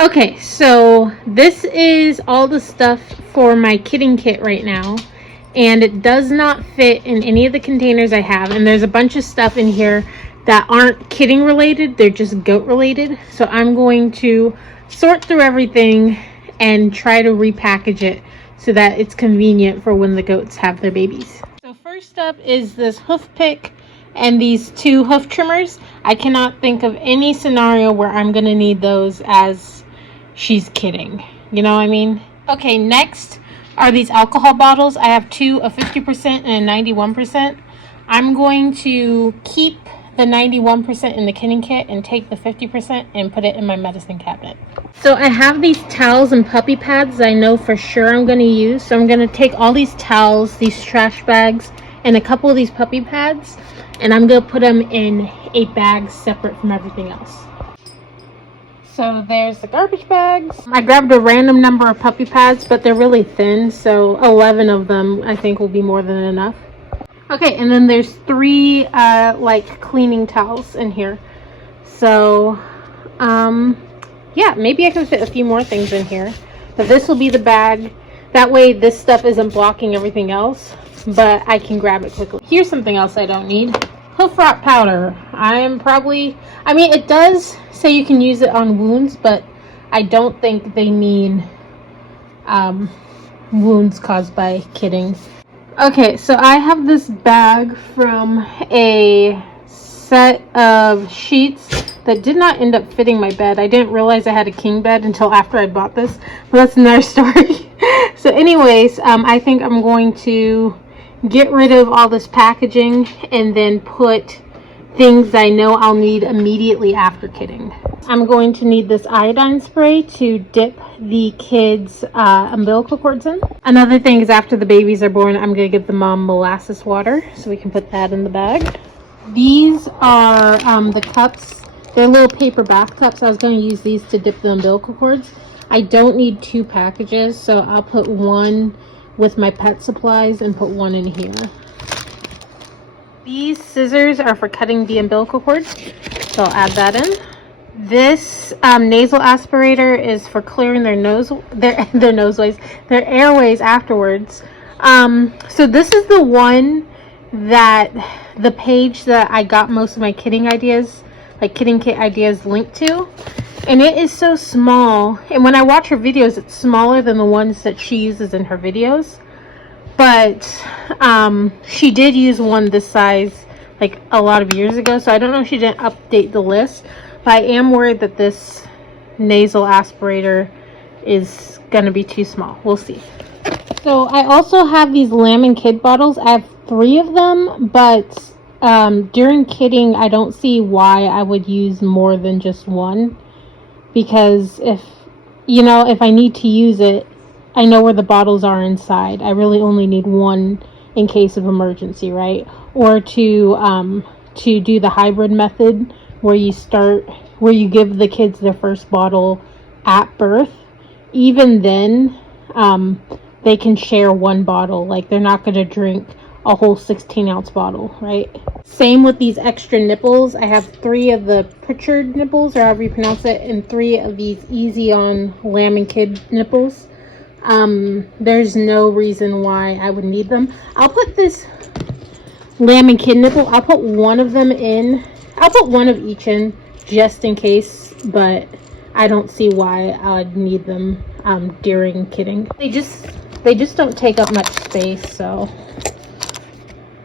Okay, so this is all the stuff for my kidding kit right now, and it does not fit in any of the containers I have, and there's a bunch of stuff in here that aren't kidding related, they're just goat related. So I'm going to sort through everything and try to repackage it so that it's convenient for when the goats have their babies. So first up is this hoof pick and these two hoof trimmers. I cannot think of any scenario where I'm going to need those as she's kidding. You know what I mean? Okay, next are these alcohol bottles. I have two, a 50% and a 91%. I'm going to keep the 91% in the kidding kit and take the 50% and put it in my medicine cabinet. So I have these towels and puppy pads that I know for sure I'm going to use. So I'm going to take all these towels, these trash bags, and a couple of these puppy pads, and I'm going to put them in a bag separate from everything else. So there's the garbage bags. I grabbed a random number of puppy pads, but they're really thin, so 11 of them I think will be more than enough. Okay, and then there's three like cleaning towels in here. So yeah, maybe I can fit a few more things in here, but this will be the bag. That way this stuff isn't blocking everything else, but I can grab it quickly. Here's something else I don't need. Hoof rot powder. I mean, it does say you can use it on wounds, but I don't think they mean wounds caused by kidding. Okay, so I have this bag from a set of sheets that did not end up fitting my bed. I didn't realize I had a king bed until after I bought this, but that's another story. So anyways, I think I'm going to get rid of all this packaging and then put things I know I'll need immediately after kidding. I'm going to need this iodine spray to dip the kids' umbilical cords in. Another thing is after the babies are born, I'm going to give the mom molasses water, so we can put that in the bag. These are the cups. They're little paper bath cups. I was going to use these to dip the umbilical cords. I don't need two packages, so I'll put one with my pet supplies and put one in here. These scissors are for cutting the umbilical cord, so I'll add that in. This nasal aspirator is for clearing their airways afterwards. So this is the one that the page that I got most of my kidding ideas, like kidding kit ideas, linked to. And it is so small, and when I watch her videos, it's smaller than the ones that she uses in her videos. But she did use one this size like a lot of years ago, so I don't know if she didn't update the list, but I am worried that this nasal aspirator is gonna be too small. We'll see. So I also have these Lamb and Kid bottles. I have 3 of them, but during kidding I don't see why I would use more than just one, because if I need to use it, I know where the bottles are inside. I really only need one in case of emergency, right? Or to do the hybrid method where you give the kids their first bottle at birth. Even then, they can share one bottle. Like, they're not going to drink a whole 16-ounce bottle, right? Same with these extra nipples. I have 3 of the Pritchard nipples, or however you pronounce it, and 3 of these Easy on Lamb and Kid nipples. There's no reason why I would need them. I'll put this Lamb and Kid nipple, I'll put one of them in. I'll put one of each in just in case, but I don't see why I'd need them during kidding. They just don't take up much space, so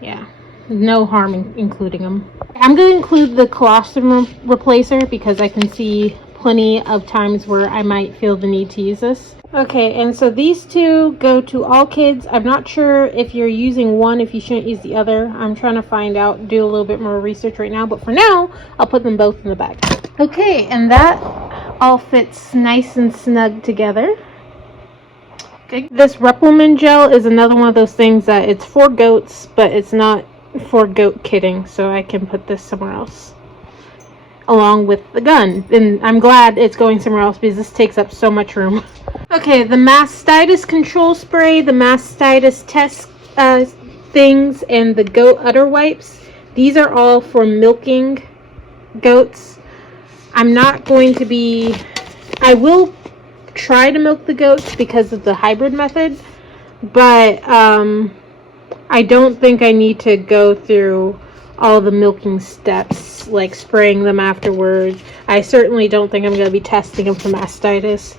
yeah, no harm in including them. I'm going to include the colostrum replacer because I can see plenty of times where I might feel the need to use this. Okay, and so these 2 go to all kids. I'm not sure if you're using one, if you shouldn't use the other. I'm trying to find out, do a little bit more research right now, but for now, I'll put them both in the bag. Okay, and that all fits nice and snug together. Okay. This Repelman gel is another one of those things that it's for goats, but it's not for goat kidding, so I can put this somewhere else along with the gun. And I'm glad it's going somewhere else because this takes up so much room. Okay, the mastitis control spray, the mastitis test things, and the goat udder wipes. These are all for milking goats. I'm not going to be I will try to milk the goats because of the hybrid method, but I don't think I need to go through all the milking steps, like spraying them afterwards. I certainly don't think I'm going to be testing them for mastitis,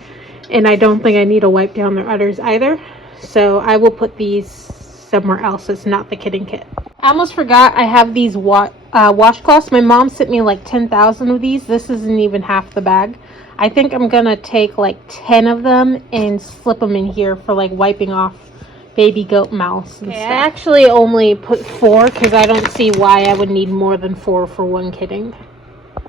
and I don't think I need to wipe down their udders either. So I will put these somewhere else. It's not the kidding kit. I almost forgot I have these washcloths. My mom sent me like 10,000 of these. This isn't even half the bag. I think I'm going to take like 10 of them and slip them in here for like wiping off baby goat mouths and stuff. I actually only put 4 because I don't see why I would need more than 4 for one kidding.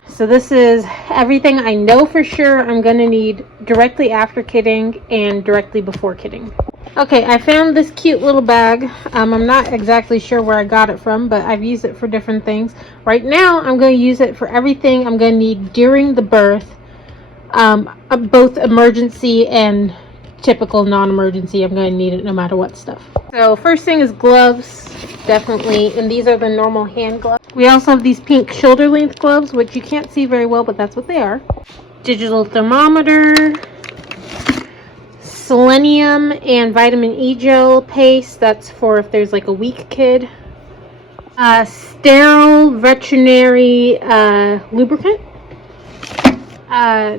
So this is everything I know for sure I'm going to need directly after kidding and directly before kidding. Okay, I found this cute little bag. I'm not exactly sure where I got it from, but I've used it for different things. Right now, I'm going to use it for everything I'm going to need during the birth, both emergency and typical non-emergency. I'm going to need it no matter what stuff. So first thing is gloves, definitely, and these are the normal hand gloves. We also have these pink shoulder length gloves, which you can't see very well, but that's what they are. Digital thermometer, selenium and vitamin E gel paste, that's for if there's like a weak kid. Sterile veterinary lubricant.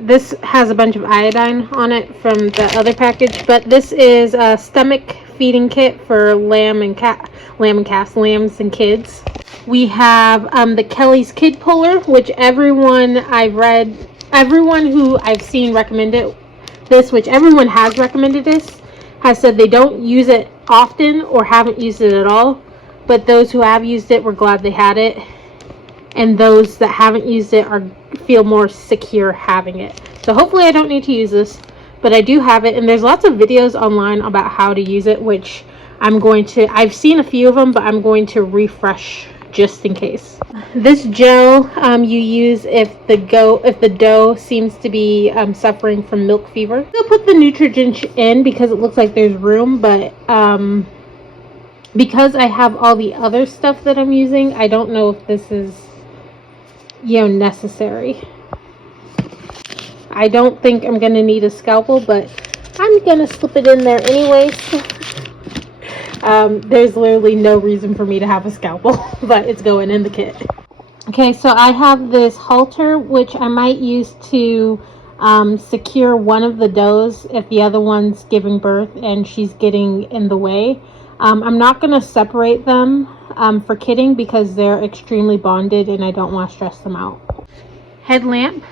This has a bunch of iodine on it from the other package, but this is a stomach feeding kit for lambs and kids. We have the Kelly's Kid Puller, which everyone who I've seen recommend it, which everyone has recommended this, has said they don't use it often or haven't used it at all, but those who have used it were glad they had it, and those that haven't used it feel more secure having it. So hopefully I don't need to use this, but I do have it, and there's lots of videos online about how to use it, which I've seen a few of them, but I'm going to refresh just in case. This gel you use if the doe seems to be suffering from milk fever. I'll put the Nutrigen in because it looks like there's room, but because I have all the other stuff that I'm using, I don't know if this is necessary. I don't think I'm gonna need a scalpel, but I'm gonna slip it in there anyways. There's literally no reason for me to have a scalpel, but it's going in the kit. Okay, so I have this halter, which I might use to secure one of the does if the other one's giving birth and she's getting in the way. I'm not going to separate them for kidding because they're extremely bonded and I don't want to stress them out. Headlamp.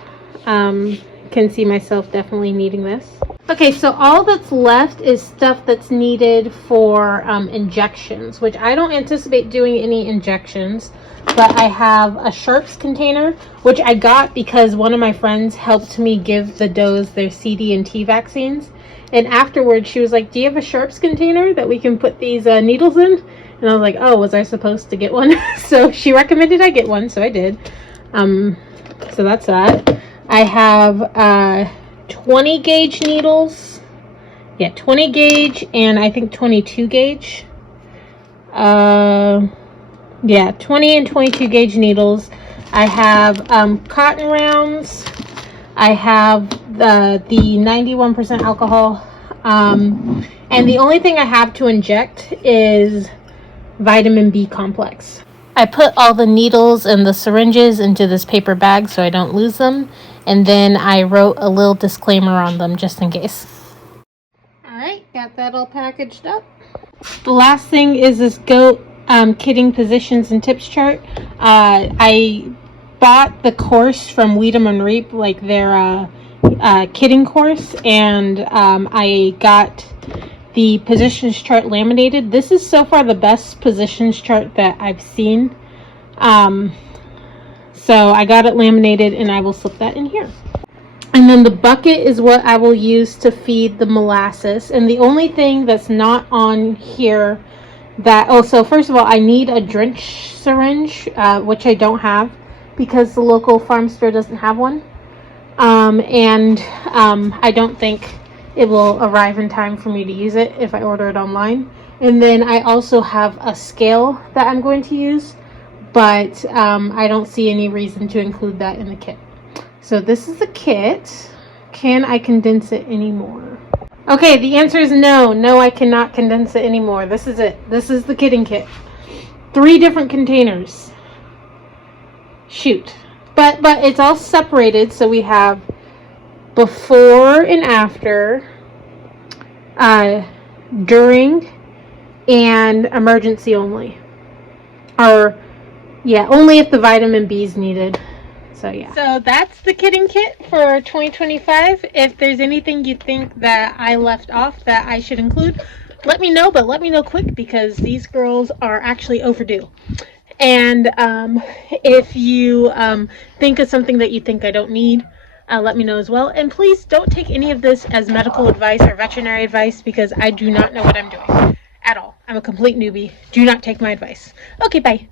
Can see myself definitely needing this. Okay, so all that's left is stuff that's needed for injections, which I don't anticipate doing any injections, but I have a sharps container, which I got because one of my friends helped me give the does their CD and T vaccines, and afterwards she was like, do you have a sharps container that we can put these needles in? And I was like, oh, was I supposed to get one? So she recommended I get one, so I did. So that's that. I have 20 gauge needles. Yeah, 20 gauge and I think 22 gauge. Yeah, 20 and 22 gauge needles. I have cotton rounds. I have the 91% alcohol. And the only thing I have to inject is vitamin B complex. I put all the needles and the syringes into this paper bag so I don't lose them. And then I wrote a little disclaimer on them just in case. Alright, got that all packaged up. The last thing is this goat kidding positions and tips chart. I bought the course from Weed'em and Reap, like their kidding course, and I got the positions chart laminated. This is so far the best positions chart that I've seen. So I got it laminated and I will slip that in here. And then the bucket is what I will use to feed the molasses. And the only thing that's not on here so first of all, I need a drench syringe, which I don't have because the local farm store doesn't have one. I don't think it will arrive in time for me to use it if I order it online. And then I also have a scale that I'm going to use, but I don't see any reason to include that in the kit. So this is the kit. Can I condense it anymore? Okay, the answer is no. No, I cannot condense it anymore. This is it. This is the kidding kit. 3 different containers. Shoot. But it's all separated, so we have before and after, during, and emergency only. Or, yeah, only if the vitamin B is needed. So, yeah. So, that's the kidding kit for 2025. If there's anything you think that I left off that I should include, let me know, but let me know quick because these girls are actually overdue. And if you think of something that you think I don't need, let me know as well. And please don't take any of this as medical advice or veterinary advice because I do not know what I'm doing at all. I'm a complete newbie. Do not take my advice. Okay, bye.